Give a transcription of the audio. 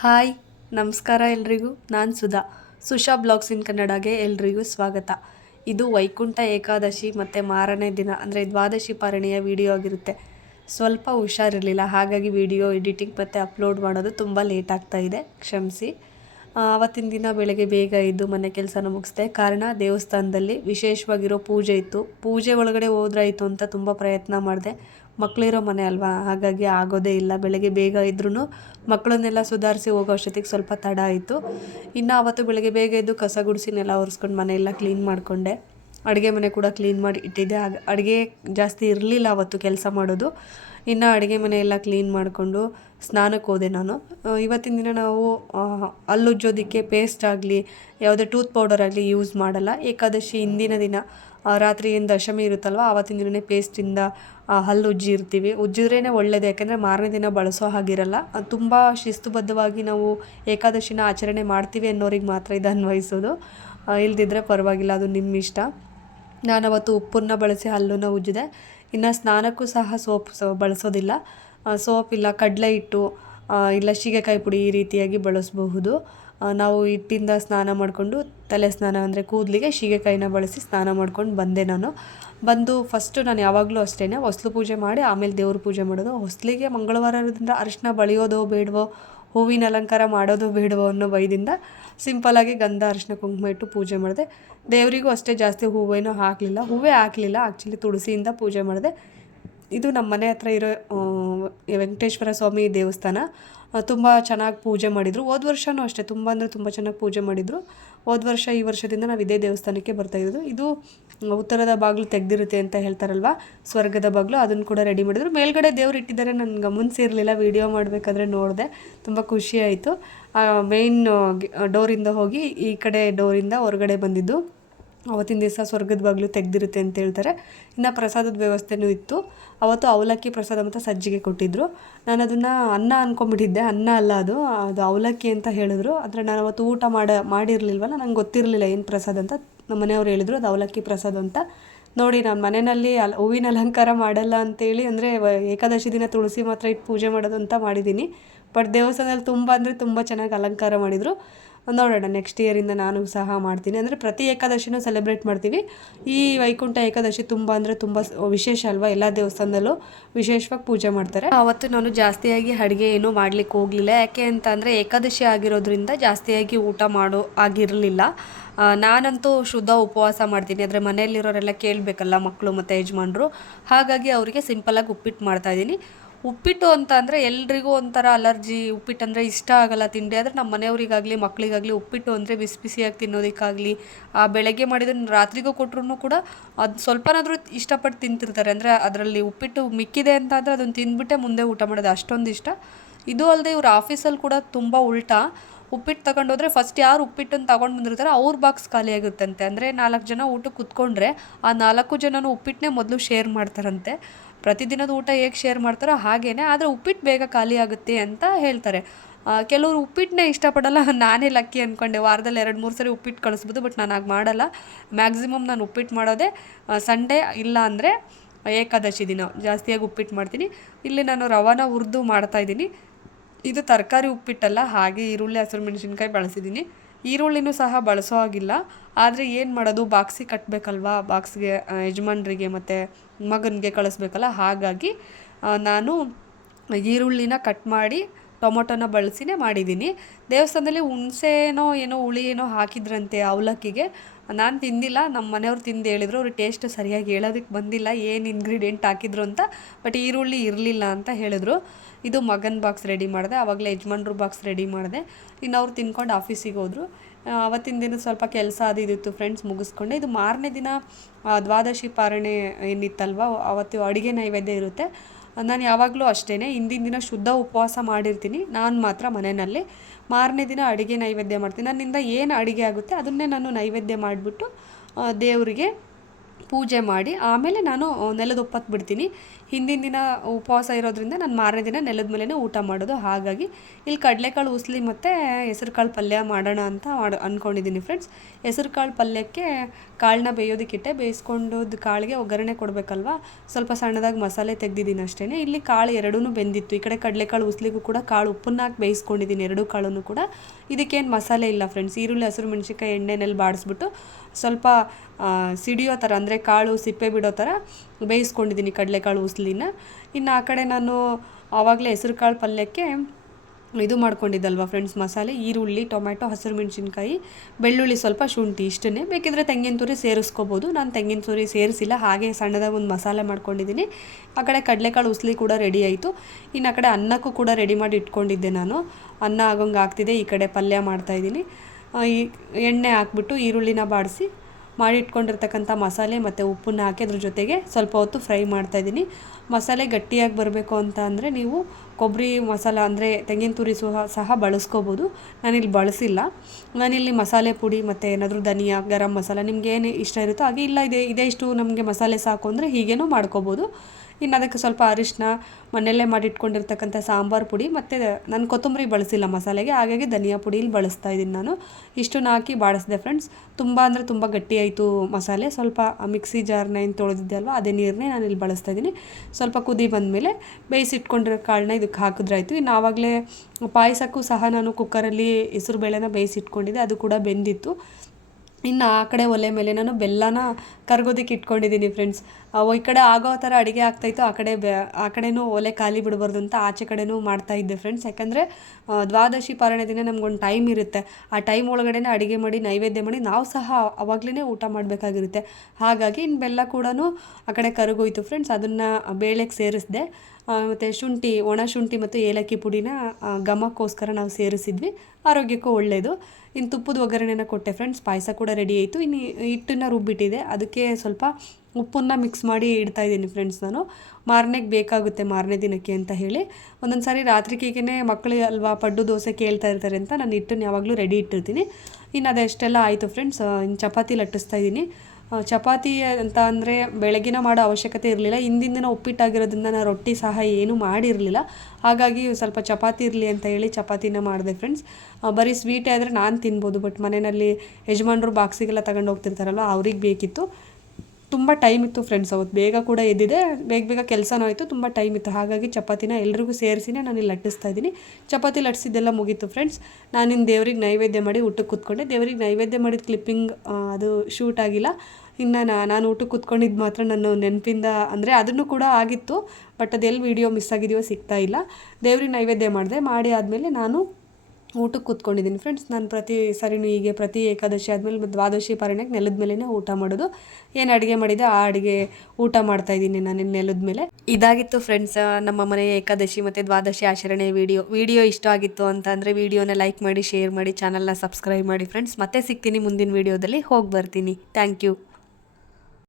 Hi, ನಮಸ್ಕಾರ ಎಲ್ರಿಗೂ. ನಾನು ಸುಶಾ ಬ್ಲಾಗ್ಸ್ ಇನ್ ಕನ್ನಡಗೆ ಎಲ್ರಿಗೂ ಸ್ವಾಗತ. ಇದು ವೈಕುಂಠ ಏಕಾದಶಿ ಮತ್ತು ಮಾರನೇ ದಿನ ಅಂದರೆ ದ್ವಾದಶಿ ಪಾರಣೆಯ ವಿಡಿಯೋ ಆಗಿರುತ್ತೆ. ಸ್ವಲ್ಪ ಹುಷಾರಿರಲಿಲ್ಲ, ಹಾಗಾಗಿ ವಿಡಿಯೋ ಎಡಿಟಿಂಗ್ ಮತ್ತು ಅಪ್ಲೋಡ್ ಮಾಡೋದು ತುಂಬ ಲೇಟ್ ಆಗ್ತಾ ಇದೆ, ಕ್ಷಮಿಸಿ. ಆವತ್ತಿನ ದಿನ ಬೆಳಗ್ಗೆ ಬೇಗ ಎದ್ದು ಮನೆ ಕೆಲಸನ ಮುಗಿಸ್ದೆ. ಕಾರಣ ದೇವಸ್ಥಾನದಲ್ಲಿ ವಿಶೇಷವಾಗಿರೋ ಪೂಜೆ ಇತ್ತು. ಪೂಜೆ ಒಳಗಡೆ ಹೋದ್ರಾಯಿತು ಅಂತ ತುಂಬ ಪ್ರಯತ್ನ ಮಾಡಿದೆ. ಮಕ್ಕಳಿರೋ ಮನೆ ಅಲ್ವಾ, ಹಾಗಾಗಿ ಆಗೋದೇ ಇಲ್ಲ. ಬೆಳಗ್ಗೆ ಬೇಗ ಇದ್ರೂ ಮಕ್ಕಳನ್ನೆಲ್ಲ ಸುಧಾರಿಸಿ ಹೋಗೋ ಅಷ್ಟೊತ್ತಿಗೆ ಸ್ವಲ್ಪ ತಡ ಆಯಿತು. ಇನ್ನು ಆವತ್ತು ಬೆಳಗ್ಗೆ ಬೇಗ ಎದ್ದು ಕಸ ಗುಡಿಸಿ ನೆಲ ಒರೆಸ್ಕೊಂಡು ಮನೆಯೆಲ್ಲ ಕ್ಲೀನ್ ಮಾಡಿಕೊಂಡೆ. ಅಡುಗೆ ಮನೆ ಕೂಡ ಕ್ಲೀನ್ ಮಾಡಿ ಇಟ್ಟಿದ್ದೆ. ಅಡುಗೆ ಜಾಸ್ತಿ ಇರಲಿಲ್ಲ ಅವತ್ತು ಕೆಲಸ ಮಾಡೋದು. ಇನ್ನು ಅಡುಗೆ ಮನೆಯೆಲ್ಲ ಕ್ಲೀನ್ ಮಾಡಿಕೊಂಡು ಸ್ನಾನಕ್ಕೆ ಹೋದೆ ನಾನು. ಇವತ್ತಿನ ದಿನ ನಾವು ಹಲ್ಲುಜ್ಜೋದಕ್ಕೆ ಪೇಸ್ಟ್ ಆಗಲಿ ಯಾವುದೇ ಟೂತ್ ಪೌಡರ್ ಆಗಲಿ ಯೂಸ್ ಮಾಡಲ್ಲ. ಏಕಾದಶಿ ಹಿಂದಿನ ದಿನ ರಾತ್ರಿ ಏನು ದಶಮಿ ಇರುತ್ತಲ್ವ, ಆವತ್ತಿನ ದಿನವೇ ಪೇಸ್ಟಿಂದ ಹಲ್ಲು ಉಜ್ಜಿರ್ತೀವಿ. ಉಜ್ಜಿದ್ರೇ ಒಳ್ಳೆಯದು, ಯಾಕೆಂದರೆ ಮಾರನೇ ದಿನ ಬಳಸೋ ಹಾಗಿರಲ್ಲ. ತುಂಬ ಶಿಸ್ತುಬದ್ಧವಾಗಿ ನಾವು ಏಕಾದಶಿನ ಆಚರಣೆ ಮಾಡ್ತೀವಿ ಅನ್ನೋರಿಗೆ ಮಾತ್ರ ಇದು ಅನ್ವಯಿಸೋದು, ಇಲ್ದಿದ್ರೆ ಪರವಾಗಿಲ್ಲ, ಅದು ನಿಮ್ಮ ಇಷ್ಟ. ನಾನು ಅವತ್ತು ಉಪ್ಪನ್ನು ಬಳಸಿ ಹಲ್ಲನ್ನು ಉಜ್ಜಿದೆ. ಇನ್ನು ಸ್ನಾನಕ್ಕೂ ಸಹ ಸೋಪ್ ಬಳಸೋದಿಲ್ಲ. ಸೋಪ್ ಇಲ್ಲ, ಕಡಲೆ ಹಿಟ್ಟು ಇಲ್ಲ ಸೀಗೆಕಾಯಿ ಪುಡಿ ಈ ರೀತಿಯಾಗಿ ಬಳಸಬಹುದು. ನಾವು ಹಿಟ್ಟಿಂದ ಸ್ನಾನ ಮಾಡಿಕೊಂಡು ತಲೆ ಸ್ನಾನ ಅಂದರೆ ಕೂದಲಿಗೆ ಸೀಗೆಕಾಯಿನ ಬಳಸಿ ಸ್ನಾನ ಮಾಡ್ಕೊಂಡು ಬಂದೆ. ಬಂದು ಫಸ್ಟು ನಾನು ಯಾವಾಗಲೂ ಅಷ್ಟೇ ಹೊಸ್ಲು ಪೂಜೆ ಮಾಡಿ ಆಮೇಲೆ ದೇವ್ರ ಪೂಜೆ ಮಾಡೋದು. ಹೊಸ್ಲಿಗೆ ಮಂಗಳವಾರ ಇರೋದ್ರಿಂದ ಅರಿಶಿನ ಬಳಿಯೋದೋ ಬೇಡವೋ, ಹೂವಿನ ಅಲಂಕಾರ ಮಾಡೋದು ಬೇಡವೋ ಅನ್ನೋ ಭಯದಿಂದ ಸಿಂಪಲಾಗಿ ಗಂಧ ಅರಿಶಿನ ಕುಂಕುಮ ಇಟ್ಟು ಪೂಜೆ ಮಾಡಿದೆ. ದೇವರಿಗೂ ಅಷ್ಟೇ ಜಾಸ್ತಿ ಹೂವೇನೂ ಹಾಕಲಿಲ್ಲ, ಆ್ಯಕ್ಚುಲಿ ತುಳಸಿಯಿಂದ ಪೂಜೆ ಮಾಡಿದೆ. ಇದು ನಮ್ಮ ಮನೆ ಹತ್ರ ಇರೋ ವೆಂಕಟೇಶ್ವರ ಸ್ವಾಮಿ ದೇವಸ್ಥಾನ. ತುಂಬ ಚೆನ್ನಾಗಿ ಪೂಜೆ ಮಾಡಿದರು. ಹೋದ ವರ್ಷವೂ ಅಷ್ಟೇ ತುಂಬ ಚೆನ್ನಾಗಿ ಪೂಜೆ ಮಾಡಿದರು. ಹೋದ ವರ್ಷ ಈ ವರ್ಷದಿಂದ ನಾವು ಇದೇ ದೇವಸ್ಥಾನಕ್ಕೆ ಬರ್ತಾಯಿರೋದು. ಇದು ಉತ್ತರದ ಬಾಗಿಲು ತೆಗೆದಿರುತ್ತೆ ಅಂತ ಹೇಳ್ತಾರಲ್ವ, ಸ್ವರ್ಗದ ಬಾಗಿಲು, ಅದನ್ನು ಕೂಡ ರೆಡಿ ಮಾಡಿದರು. ಮೇಲ್ಗಡೆ ದೇವ್ರು ಇಟ್ಟಿದ್ದಾರೆ, ನನಗೆ ಗಮನಿಸಿರಲಿಲ್ಲ. ವಿಡಿಯೋ ಮಾಡಬೇಕಾದ್ರೆ ನೋಡಿದೆ, ತುಂಬ ಖುಷಿಯಾಯಿತು. ಮೇಯ್ನ್ ಡೋರಿಂದ ಹೋಗಿ ಈ ಕಡೆ ಡೋರಿಂದ ಹೊರಗಡೆ ಬಂದಿದ್ದು. ಅವತ್ತಿನ ದಿವಸ ಸ್ವರ್ಗದ ಬಾಗಿಲು ತೆಗೆದಿರುತ್ತೆ ಅಂತ ಹೇಳ್ತಾರೆ. ಇನ್ನು ಪ್ರಸಾದದ ವ್ಯವಸ್ಥೆನೂ ಇತ್ತು. ಅವತ್ತು ಅವಲಕ್ಕಿ ಪ್ರಸಾದ ಮತ್ತು ಸಜ್ಜಿಗೆ ಕೊಟ್ಟಿದ್ದರು. ನಾನು ಅದನ್ನು ಅನ್ನ ಅಂದ್ಕೊಂಬಿಟ್ಟಿದ್ದೆ, ಅನ್ನ ಅಲ್ಲ, ಅದು ಅವಲಕ್ಕಿ ಅಂತ ಹೇಳಿದ್ರು. ಆದರೆ ನಾನು ಅವತ್ತು ಊಟ ಮಾಡಿರಲಿಲ್ವಲ್ಲ, ನಂಗೆ ಗೊತ್ತಿರಲಿಲ್ಲ ಏನು ಪ್ರಸಾದ ಅಂತ. ನಮ್ಮ ಮನೆಯವ್ರು ಹೇಳಿದ್ರು ಅದು ಅವಲಕ್ಕಿ ಪ್ರಸಾದ ಅಂತ. ನೋಡಿ, ನಾನು ಮನೆಯಲ್ಲಿ ಹೂವಿನ ಅಲಂಕಾರ ಮಾಡಲ್ಲ ಅಂತೇಳಿ, ಅಂದರೆ ಏಕಾದಶಿ ದಿನ ತುಳಸಿ ಮಾತ್ರ ಇಟ್ಟು ಪೂಜೆ ಮಾಡೋದು ಅಂತ ಮಾಡಿದ್ದೀನಿ. ಬಟ್ ದೇವಸ್ಥಾನದಲ್ಲಿ ತುಂಬ ಚೆನ್ನಾಗಿ ಅಲಂಕಾರ ಮಾಡಿದರು. ನೋಡೋಣ, ನೆಕ್ಸ್ಟ್ ಇಯರಿಂದ ನಾನು ಸಹ ಮಾಡ್ತೀನಿ. ಅಂದರೆ ಪ್ರತಿ ಏಕಾದಶಿನೂ ಸೆಲೆಬ್ರೇಟ್ ಮಾಡ್ತೀವಿ. ಈ ವೈಕುಂಠ ಏಕಾದಶಿ ತುಂಬ ವಿಶೇಷ ಅಲ್ವಾ, ಎಲ್ಲ ದೇವಸ್ಥಾನದಲ್ಲೂ ವಿಶೇಷವಾಗಿ ಪೂಜೆ ಮಾಡ್ತಾರೆ. ಅವತ್ತು ನಾನು ಜಾಸ್ತಿಯಾಗಿ ಅಡುಗೆ ಏನೂ ಮಾಡ್ಲಿಕ್ಕೆ ಹೋಗಲಿಲ್ಲ. ಯಾಕೆ ಅಂತ ಅಂದರೆ ಏಕಾದಶಿ ಆಗಿರೋದ್ರಿಂದ ಜಾಸ್ತಿಯಾಗಿ ಊಟ ಆಗಿರಲಿಲ್ಲ. ನಾನಂತೂ ಶುದ್ಧ ಉಪವಾಸ ಮಾಡ್ತೀನಿ. ಆದರೆ ಮನೆಯಲ್ಲಿರೋರೆಲ್ಲ ಕೇಳಬೇಕಲ್ಲ, ಮಕ್ಕಳು ಮತ್ತು ಯಜಮಾನ್ರು. ಹಾಗಾಗಿ ಅವರಿಗೆ ಸಿಂಪಲಾಗಿ ಉಪ್ಪಿಟ್ಟು ಮಾಡ್ತಾಯಿದ್ದೀನಿ. ಉಪ್ಪಿಟ್ಟು ಅಂತ ಅಂದರೆ ಎಲ್ರಿಗೂ ಒಂಥರ ಅಲರ್ಜಿ. ಉಪ್ಪಿಟ್ಟು ಅಂದರೆ ಇಷ್ಟ ಆಗಲ್ಲ ತಿಂಡಿ. ಆದರೆ ನಮ್ಮ ಮನೆಯವರಿಗಾಗಲಿ ಮಕ್ಕಳಿಗಾಗಲಿ ಉಪ್ಪಿಟ್ಟು ಅಂದರೆ ಬಿಸಿಯಾಗಿ ತಿನ್ನೋದಕ್ಕಾಗಲಿ, ಬೆಳಗ್ಗೆ ಮಾಡಿದ್ದನ್ನು ರಾತ್ರಿಗೂ ಕೊಟ್ಟರು ಕೂಡ ಅದು ಸ್ವಲ್ಪನಾದರೂ ಇಷ್ಟಪಟ್ಟು ತಿಂತಿರ್ತಾರೆ. ಅಂದರೆ ಅದರಲ್ಲಿ ಉಪ್ಪಿಟ್ಟು ಮಿಕ್ಕಿದೆ ಅಂತ ಅಂದರೆ ಅದನ್ನು ತಿಂದ್ಬಿಟ್ಟೆ ಮುಂದೆ ಊಟ ಮಾಡೋದು, ಅಷ್ಟೊಂದು ಇಷ್ಟ. ಇದು ಅಲ್ಲದೆ ಇವ್ರ ಆಫೀಸಲ್ಲಿ ಕೂಡ ತುಂಬ ಉಲ್ಟಾ. ಉಪ್ಪಿಟ್ಟು ತಗೊಂಡೋದ್ರೆ ಫಸ್ಟ್ ಯಾರು ಉಪ್ಪಿಟ್ಟನ್ನು ತಗೊಂಡು ಬಂದಿರ್ತಾರೆ ಅವ್ರ ಬಾಕ್ಸ್ ಖಾಲಿಯಾಗುತ್ತಂತೆ. ಅಂದರೆ 4 ಜನ ಊಟಕ್ಕೆ ಕೂತ್ಕೊಂಡ್ರೆ ಆ 4 ಜನನೂ ಉಪ್ಪಿಟ್ಟನ್ನೇ ಮೊದಲು ಶೇರ್ ಮಾಡ್ತಾರಂತೆ. ಪ್ರತಿದಿನದ ಊಟ ಹೇಗೆ ಶೇರ್ ಮಾಡ್ತಾರೋ ಹಾಗೇನೆ, ಆದರೆ ಉಪ್ಪಿಟ್ಟು ಬೇಗ ಖಾಲಿ ಆಗುತ್ತೆ ಅಂತ ಹೇಳ್ತಾರೆ. ಕೆಲವರು ಉಪ್ಪಿಟ್ಟನ್ನೇ ಇಷ್ಟಪಡಲ್ಲ. ನಾನೇ ಲಕ್ಕಿ ಅಂದ್ಕೊಂಡೆ, ವಾರದಲ್ಲಿ 2-3 ಸರಿ ಉಪ್ಪಿಟ್ಟು ಕಳಿಸ್ಬೋದು. ಬಟ್ ನಾನು ಹಾಗೆ ಮಾಡಲ್ಲ. ಮ್ಯಾಕ್ಸಿಮಮ್ ನಾನು ಉಪ್ಪಿಟ್ಟು ಮಾಡೋದೇ ಸಂಡೇ, ಇಲ್ಲ ಅಂದರೆ ಏಕಾದಶಿ ದಿನ ಜಾಸ್ತಿಯಾಗಿ ಉಪ್ಪಿಟ್ಟು ಮಾಡ್ತೀನಿ. ಇಲ್ಲಿ ನಾನು ರವಾನ ಹುರಿದು ಮಾಡ್ತಾಯಿದ್ದೀನಿ. ಇದು ತರಕಾರಿ ಉಪ್ಪಿಟ್ಟಲ್ಲ, ಹಾಗೆ ಈರುಳ್ಳಿ ಹಸಿರು ಮೆಣಸಿನ್ಕಾಯಿ ಬಳಸಿದ್ದೀನಿ. ಈರುಳ್ಳಿನೂ ಸಹ ಬಳಸೋ ಹಾಗಿಲ್ಲ. ಆದರೆ ಏನು ಮಾಡೋದು, ಬಾಕ್ಸಿಗೆ ಕಟ್ಟಬೇಕಲ್ವಾ, ಬಾಕ್ಸ್ಗೆ ಯಜಮಾನ್ರಿಗೆ ಮತ್ತು ಮಗನಿಗೆ ಕಳಿಸ್ಬೇಕಲ್ಲ. ಹಾಗಾಗಿ ನಾನು ಈರುಳ್ಳಿನ ಕಟ್ ಮಾಡಿ ಟೊಮೊಟೊನ ಬಳಸಿನೇ ಮಾಡಿದ್ದೀನಿ. ದೇವಸ್ಥಾನದಲ್ಲಿ ಹುಣಸೆನೋ ಏನೋ ಹುಳಿ ಏನೋ ಹಾಕಿದ್ರಂತೆ ಅವಲಕ್ಕಿಗೆ. ನಾನು ತಿಂದಿಲ್ಲ, ನಮ್ಮ ಮನೆಯವ್ರು ತಿಂದು ಹೇಳಿದ್ರು. ಅವ್ರಿಗೆ ಟೇಸ್ಟ್ ಸರಿಯಾಗಿ ಹೇಳೋದಕ್ಕೆ ಬಂದಿಲ್ಲ ಏನು ಇಂಗ್ರೀಡಿಯೆಂಟ್ ಹಾಕಿದ್ರು ಅಂತ. ಬಟ್ ಈರುಳ್ಳಿ ಇರಲಿಲ್ಲ ಅಂತ ಹೇಳಿದ್ರು. ಇದು ಮಗನ ಬಾಕ್ಸ್ ರೆಡಿ ಮಾಡಿದೆ, ಆವಾಗಲೇ ಯಜಮಾನ್ರು ಬಾಕ್ಸ್ ರೆಡಿ ಮಾಡಿದೆ. ಇನ್ನು ಅವ್ರು ತಿನ್ಕೊಂಡು ಆಫೀಸಿಗೆ ಹೋದರು. ಅವತ್ತಿನ ದಿನ ಸ್ವಲ್ಪ ಕೆಲಸ ಇದಿತ್ತು ಫ್ರೆಂಡ್ಸ್, ಮುಗಿಸ್ಕೊಂಡೆ. ಇದು ಮಾರನೇ ದಿನ ದ್ವಾದಶಿ ಪಾರಣೆ ಏನಿತ್ತಲ್ವ, ಅವತ್ತು ಅಡುಗೆ ನೈವೇದ್ಯ ಇರುತ್ತೆ. ನಾನು ಯಾವಾಗಲೂ ಅಷ್ಟೇ ಹಿಂದಿನ ದಿನ ಶುದ್ಧ ಉಪವಾಸ ಮಾಡಿರ್ತೀನಿ. ನಾನು ಮಾತ್ರ ಮನೆಯಲ್ಲಿ ಮಾರನೇ ದಿನ ಅಡುಗೆ ನೈವೇದ್ಯ ಮಾಡ್ತೀನಿ. ನನ್ನಿಂದ ಏನು ಅಡುಗೆ ಆಗುತ್ತೆ ಅದನ್ನೇ ನಾನು ನೈವೇದ್ಯ ಮಾಡಿಬಿಟ್ಟು ದೇವರಿಗೆ ಪೂಜೆ ಮಾಡಿ ಆಮೇಲೆ ನಾನು ನೆಲದ ಒಪ್ಪತ್ತು ಬಿಡ್ತೀನಿ. ಹಿಂದಿನ ದಿನ ಉಪವಾಸ ಇರೋದ್ರಿಂದ ನಾನು ಮಾರನೇ ದಿನ ನೆಲದ ಮೇಲೇ ಊಟ ಮಾಡೋದು. ಹಾಗಾಗಿ ಇಲ್ಲಿ ಕಡಲೆಕಾಳು ಉಸ್ಲಿ ಮತ್ತು ಹೆಸರು ಕಾಳು ಪಲ್ಯ ಮಾಡೋಣ ಅಂತ ಅಂದ್ಕೊಂಡಿದ್ದೀನಿ ಫ್ರೆಂಡ್ಸ್. ಹೆಸರು ಕಾಳು ಪಲ್ಯಕ್ಕೆ ಕಾಳನ್ನ ಬೇಯೋದಕ್ಕಿಟ್ಟೆ, ಬೇಯಿಸ್ಕೊಂಡೋದು ಕಾಳಿಗೆ ಒಗ್ಗರಣೆ ಕೊಡಬೇಕಲ್ವ, ಸ್ವಲ್ಪ ಸಣ್ಣದಾಗಿ ಮಸಾಲೆ ತೆಗೆದಿದ್ದೀನಿ ಅಷ್ಟೇ. ಇಲ್ಲಿ ಕಾಳು ಎರಡೂ ಬೆಂದಿತ್ತು. ಈ ಕಡೆ ಕಡಲೆಕಾಳು ಉಸ್ಲಿಗೂ ಕೂಡ ಕಾಳು ಉಪ್ಪನ್ನ ಹಾಕಿ ಬೇಯಿಸ್ಕೊಂಡಿದ್ದೀನಿ, ಎರಡೂ ಕಾಳನ್ನು ಕೂಡ. ಇದಕ್ಕೇನು ಮಸಾಲೆ ಇಲ್ಲ ಫ್ರೆಂಡ್ಸ್. ಈರುಳ್ಳಿ, ಹಸಿರು ಮೆಣಸಿನ್ಕಾಯಿ ಎಣ್ಣೆನಲ್ಲಿ ಬಾಡಿಸ್ಬಿಟ್ಟು ಸ್ವಲ್ಪ ಸಿಡಿಯೋ ಥರ, ಅಂದರೆ ಕಾಳು ಸಿಪ್ಪೆ ಬಿಡೋ ಥರ ಬೇಯಿಸ್ಕೊಂಡಿದ್ದೀನಿ ಕಡಲೆಕಾಳು ಉಸ್ಲಿನ. ಇನ್ನು ಆ ಕಡೆ ನಾನು ಆವಾಗಲೇ ಹೆಸರು ಕಾಳು ಪಲ್ಯಕ್ಕೆ ಇದು ಮಾಡ್ಕೊಂಡಿದ್ದಲ್ವ ಫ್ರೆಂಡ್ಸ್, ಮಸಾಲೆ ಈರುಳ್ಳಿ, ಟೊಮ್ಯಾಟೊ, ಹಸಿರು ಮೆಣಸಿನ್ಕಾಯಿ, ಬೆಳ್ಳುಳ್ಳಿ, ಸ್ವಲ್ಪ ಶುಂಠಿ, ಇಷ್ಟನ್ನೇ. ಬೇಕಿದ್ರೆ ತೆಂಗಿನ ತುರಿ ಸೇರಿಸ್ಕೋಬೋದು. ನಾನು ತೆಂಗಿನ ತುರಿ ಸೇರಿಸಿಲ್ಲ, ಹಾಗೆ ಸಣ್ಣದಾಗಿ ಒಂದು ಮಸಾಲೆ ಮಾಡ್ಕೊಂಡಿದ್ದೀನಿ. ಆ ಕಡೆ ಕಡಲೆಕಾಳು ಉಸ್ಲಿ ಕೂಡ ರೆಡಿ ಆಯಿತು. ಇನ್ನು ಆ ಕಡೆ ಅನ್ನಕ್ಕೂ ಕೂಡ ರೆಡಿ ಮಾಡಿ ಇಟ್ಕೊಂಡಿದ್ದೆ ನಾನು. ಅನ್ನ ಆಗೋಂಗೆ ಆಗ್ತಿದೆ, ಈ ಕಡೆ ಪಲ್ಯ ಮಾಡ್ತಾಯಿದ್ದೀನಿ. ಈ ಎಣ್ಣೆ ಹಾಕ್ಬಿಟ್ಟು ಈರುಳ್ಳಿನ ಬಾಡಿಸಿ ಮಾಡಿ ಇಟ್ಕೊಂಡಿರ್ತಕ್ಕಂಥ ಮಸಾಲೆ ಮತ್ತು ಉಪ್ಪನ್ನ ಹಾಕಿ ಅದ್ರ ಜೊತೆಗೆ ಸ್ವಲ್ಪ ಹೊತ್ತು ಫ್ರೈ ಮಾಡ್ತಾಯಿದ್ದೀನಿ. ಮಸಾಲೆ ಗಟ್ಟಿಯಾಗಿ ಬರಬೇಕು ಅಂತ ಅಂದರೆ ನೀವು ಕೊಬ್ಬರಿ ಮಸಾಲ, ಅಂದರೆ ತೆಂಗಿನ ತುರಿ ಸಹ ಬಳಸ್ಕೋಬೋದು. ನಾನಿಲ್ಲಿ ಬಳಸಿಲ್ಲ. ನಾನಿಲ್ಲಿ ಮಸಾಲೆ ಪುಡಿ ಮತ್ತು ಏನಾದರೂ ಧನಿಯಾ, ಗರಂ ಮಸಾಲ, ನಿಮ್ಗೆ ಏನು ಇಷ್ಟ ಇರುತ್ತೋ ಹಾಗೆ, ಇಲ್ಲ ಇದೇ ಇಷ್ಟು ನಮಗೆ ಮಸಾಲೆ ಸಾಕು ಅಂದರೆ ಹೀಗೇನೂ ಮಾಡ್ಕೋಬೋದು. ಇನ್ನು ಅದಕ್ಕೆ ಸ್ವಲ್ಪ ಅರಿಶಿನ, ಮನೆಯಲ್ಲೇ ಮಾಡಿಟ್ಕೊಂಡಿರ್ತಕ್ಕಂಥ ಸಾಂಬಾರು ಪುಡಿ, ಮತ್ತು ನಾನು ಕೊತ್ತಂಬರಿ ಬಳಸಿಲ್ಲ ಮಸಾಲೆಗೆ, ಹಾಗಾಗಿ ಧನಿಯಾ ಪುಡಿ ಇಲ್ಲಿ ಬಳಸ್ತಾ ಇದ್ದೀನಿ ನಾನು. ಇಷ್ಟನ್ನು ಹಾಕಿ ಬಾಡಿಸಿದೆ ಫ್ರೆಂಡ್ಸ್. ತುಂಬ ಅಂದರೆ ತುಂಬ ಗಟ್ಟಿಯಾಯಿತು ಮಸಾಲೆ. ಸ್ವಲ್ಪ ಮಿಕ್ಸಿ ಜಾರ್ನ ಏನು ತೊಳೆದಿದ್ದೆ ಅಲ್ವ, ಅದೇ ನೀರನ್ನೇ ನಾನು ಇಲ್ಲಿ ಬಳಸ್ತಾ ಇದ್ದೀನಿ. ಸ್ವಲ್ಪ ಕುದಿ ಬಂದಮೇಲೆ ಬೇಯಿಸಿಟ್ಕೊಂಡಿರೋ ಕಾಳನ್ನ ಇದಕ್ಕೆ ಹಾಕಿದ್ರಾಯ್ತು. ಇನ್ನು ಆವಾಗಲೇ ಪಾಯಸಕ್ಕೂ ಸಹ ನಾನು ಕುಕ್ಕರಲ್ಲಿ ಹೆಸರು ಬೇಳೆನ ಬೇಯಿಸಿಟ್ಕೊಂಡಿದ್ದೆ, ಅದು ಕೂಡ ಬೆಂದಿತ್ತು. ಇನ್ನು ಆ ಕಡೆ ಒಲೆ ಮೇಲೆ ನಾನು ಬೆಲ್ಲನ ಕರ್ಗೋದಕ್ಕೆ ಇಟ್ಕೊಂಡಿದ್ದೀನಿ ಫ್ರೆಂಡ್ಸ್. ಈ ಕಡೆ ಆಗೋ ಥರ ಅಡುಗೆ ಆಗ್ತಾಯಿತ್ತು, ಆ ಕಡೆನೂ ಒಲೆ ಖಾಲಿ ಬಿಡಬಾರ್ದು ಅಂತ ಆಚೆ ಕಡೆನೂ ಮಾಡ್ತಾಯಿದ್ದೆ ಫ್ರೆಂಡ್ಸ್. ಯಾಕಂದರೆ ದ್ವಾದಶಿ ಪಾರಣೆ ದಿನ ನಮ್ಗೊಂದು ಟೈಮ್ ಇರುತ್ತೆ. ಆ ಟೈಮ್ ಒಳಗಡೆ ಅಡುಗೆ ಮಾಡಿ ನೈವೇದ್ಯ ಮಾಡಿ ನಾವು ಸಹ ಅವಾಗಲೇ ಊಟ ಮಾಡಬೇಕಾಗಿರುತ್ತೆ. ಹಾಗಾಗಿ ಇನ್ನು ಬೆಲ್ಲ ಕೂಡ ಆ ಕಡೆ ಕರಗೋಯ್ತು ಫ್ರೆಂಡ್ಸ್. ಅದನ್ನು ಬೇಳೆಗೆ ಸೇರಿಸಿದೆ. ಮತ್ತು ಶುಂಠಿ, ಒಣ ಶುಂಠಿ ಮತ್ತು ಏಲಕ್ಕಿ ಪುಡಿನ ಘಮಕ್ಕೋಸ್ಕರ ನಾವು ಸೇರಿಸಿದ್ವಿ, ಆರೋಗ್ಯಕ್ಕೂ ಒಳ್ಳೆಯದು. ಇನ್ನು ತುಪ್ಪದ ಒಗ್ಗರಣೆನ ಕೊಟ್ಟೆ ಫ್ರೆಂಡ್ಸ್. ಪಾಯಸ ಕೂಡ ರೆಡಿ ಆಯಿತು. ಇನ್ನು ಹಿಟ್ಟನ್ನು ರುಬ್ಬಿಟ್ಟಿದೆ, ಅದಕ್ಕೆ ಸ್ವಲ್ಪ ಉಪ್ಪನ್ನು ಮಿಕ್ಸ್ ಮಾಡಿ ಇಡ್ತಾಯಿದ್ದೀನಿ ಫ್ರೆಂಡ್ಸ್. ನಾನು ಮಾರನೆಗೆ ಬೇಕಾಗುತ್ತೆ, ಮಾರನೇ ದಿನಕ್ಕೆ ಅಂತ ಹೇಳಿ. ಒಂದೊಂದು ಸಾರಿ ರಾತ್ರಿಗೇನೆ ಮಕ್ಕಳು ಅಲ್ವಾ ಪಡ್ಡು ದೋಸೆ ಕೇಳ್ತಾ ಇರ್ತಾರೆ ಅಂತ ನಾನು ಹಿಟ್ಟನ್ನು ಯಾವಾಗಲೂ ರೆಡಿ ಇಟ್ಟಿರ್ತೀನಿ. ಇನ್ನು ಅದೆಷ್ಟೆಲ್ಲ ಆಯಿತು ಫ್ರೆಂಡ್ಸ್. ಇನ್ನು ಚಪಾತಿ ಲಟ್ಟಿಸ್ತಾ ಇದ್ದೀನಿ. ಚಪಾತಿ ಅಂತ ಅಂದರೆ ಬೆಳಗಿನ ಮಾಡೋ ಅವಶ್ಯಕತೆ ಇರಲಿಲ್ಲ. ಹಿಂದಿನ ದಿನ ಉಪ್ಪಿಟ್ಟಾಗಿರೋದ್ರಿಂದ ನಾನು ರೊಟ್ಟಿ ಸಹ ಏನೂ ಮಾಡಿರಲಿಲ್ಲ. ಹಾಗಾಗಿ ಸ್ವಲ್ಪ ಚಪಾತಿ ಇರಲಿ ಅಂತ ಹೇಳಿ ಚಪಾತಿನ ಮಾಡಿದೆ ಫ್ರೆಂಡ್ಸ್. ಬರೀ ಸ್ವೀಟೇ ಆದರೆ ನಾನು ತಿನ್ಬೋದು, ಬಟ್ ಮನೆಯಲ್ಲಿ ಯಜಮಾನರು ಬಾಕ್ಸಿಗೆಲ್ಲ ತಗೊಂಡು ಹೋಗ್ತಿರ್ತಾರಲ್ಲ, ಅವ್ರಿಗೆ ಬೇಕಿತ್ತು. ತುಂಬ ಟೈಮ್ ಇತ್ತು ಫ್ರೆಂಡ್ಸ್ ಅವತ್ತು. ಬೇಗ ಕೂಡ ಎದ್ದಿದೆ, ಬೇಗ ಕೆಲಸನೂ ಆಯಿತು, ತುಂಬ ಟೈಮ್ ಇತ್ತು. ಹಾಗಾಗಿ ಚಪಾತಿನ ಎಲ್ರಿಗೂ ಸೇರಿಸಿನೇ ನಾನು ಇಲ್ಲಿ ಲಟ್ಟಿಸ್ತಾ ಇದ್ದೀನಿ. ಚಪಾತಿ ಲಟ್ಟಿಸಿದ್ದೆಲ್ಲ ಮುಗೀತು ಫ್ರೆಂಡ್ಸ್. ನಾನಿನ್ನು ದೇವ್ರಿಗೆ ನೈವೇದ್ಯ ಮಾಡಿ ಊಟಕ್ಕೆ ಕೂತ್ಕೊಂಡೆ. ದೇವ್ರಿಗೆ ನೈವೇದ್ಯ ಮಾಡಿದ ಕ್ಲಿಪ್ಪಿಂಗ್ ಅದು ಶೂಟ್ ಆಗಿಲ್ಲ. ಇನ್ನು ನಾನು ಊಟಕ್ಕೆ ಕೂತ್ಕೊಂಡಿದ್ದು ಮಾತ್ರ ನನ್ನ ನೆನಪಿಂದ, ಅಂದರೆ ಅದನ್ನು ಕೂಡ ಆಗಿತ್ತು, ಬಟ್ ಅದೆಲ್ಲಿ ವೀಡಿಯೋ ಮಿಸ್ ಆಗಿದೆಯೋ ಸಿಗ್ತಾ ಇಲ್ಲ. ದೇವ್ರಿಗೆ ನೈವೇದ್ಯ ಮಾಡಿ ಆದಮೇಲೆ ನಾನು ಊಟಕ್ಕೆ ಕೂತ್ಕೊಂಡಿದ್ದೀನಿ ಫ್ರೆಂಡ್ಸ್. ನಾನು ಪ್ರತಿ ಸರಿನೂ ಹೀಗೆ ಪ್ರತಿ ಏಕಾದಶಿ ಆದಮೇಲೆ ದ್ವಾದಶಿ ಪಾರಣೆಗೆ ನೆಲದ ಮೇಲೇ ಊಟ ಮಾಡೋದು. ಏನು ಅಡುಗೆ ಮಾಡಿದೆ ಆ ಅಡುಗೆ ಊಟ ಮಾಡ್ತಾಯಿದ್ದೀನಿ ನಾನು ನೆಲದ ಮೇಲೆ. ಇದಾಗಿತ್ತು ಫ್ರೆಂಡ್ಸ್ ನಮ್ಮ ಮನೆಯ ಏಕಾದಶಿ ಮತ್ತು ದ್ವಾದಶಿ ಆಚರಣೆ ವಿಡಿಯೋ ಇಷ್ಟ ಆಗಿತ್ತು ಅಂತ ಅಂದರೆ ವಿಡಿಯೋನ ಲೈಕ್ ಮಾಡಿ, ಶೇರ್ ಮಾಡಿ, ಚಾನಲ್ನ ಸಬ್ಸ್ಕ್ರೈಬ್ ಮಾಡಿ ಫ್ರೆಂಡ್ಸ್. ಮತ್ತೆ ಸಿಗ್ತೀನಿ ಮುಂದಿನ ವಿಡಿಯೋದಲ್ಲಿ. ಹೋಗಿ ಬರ್ತೀನಿ. Thank you.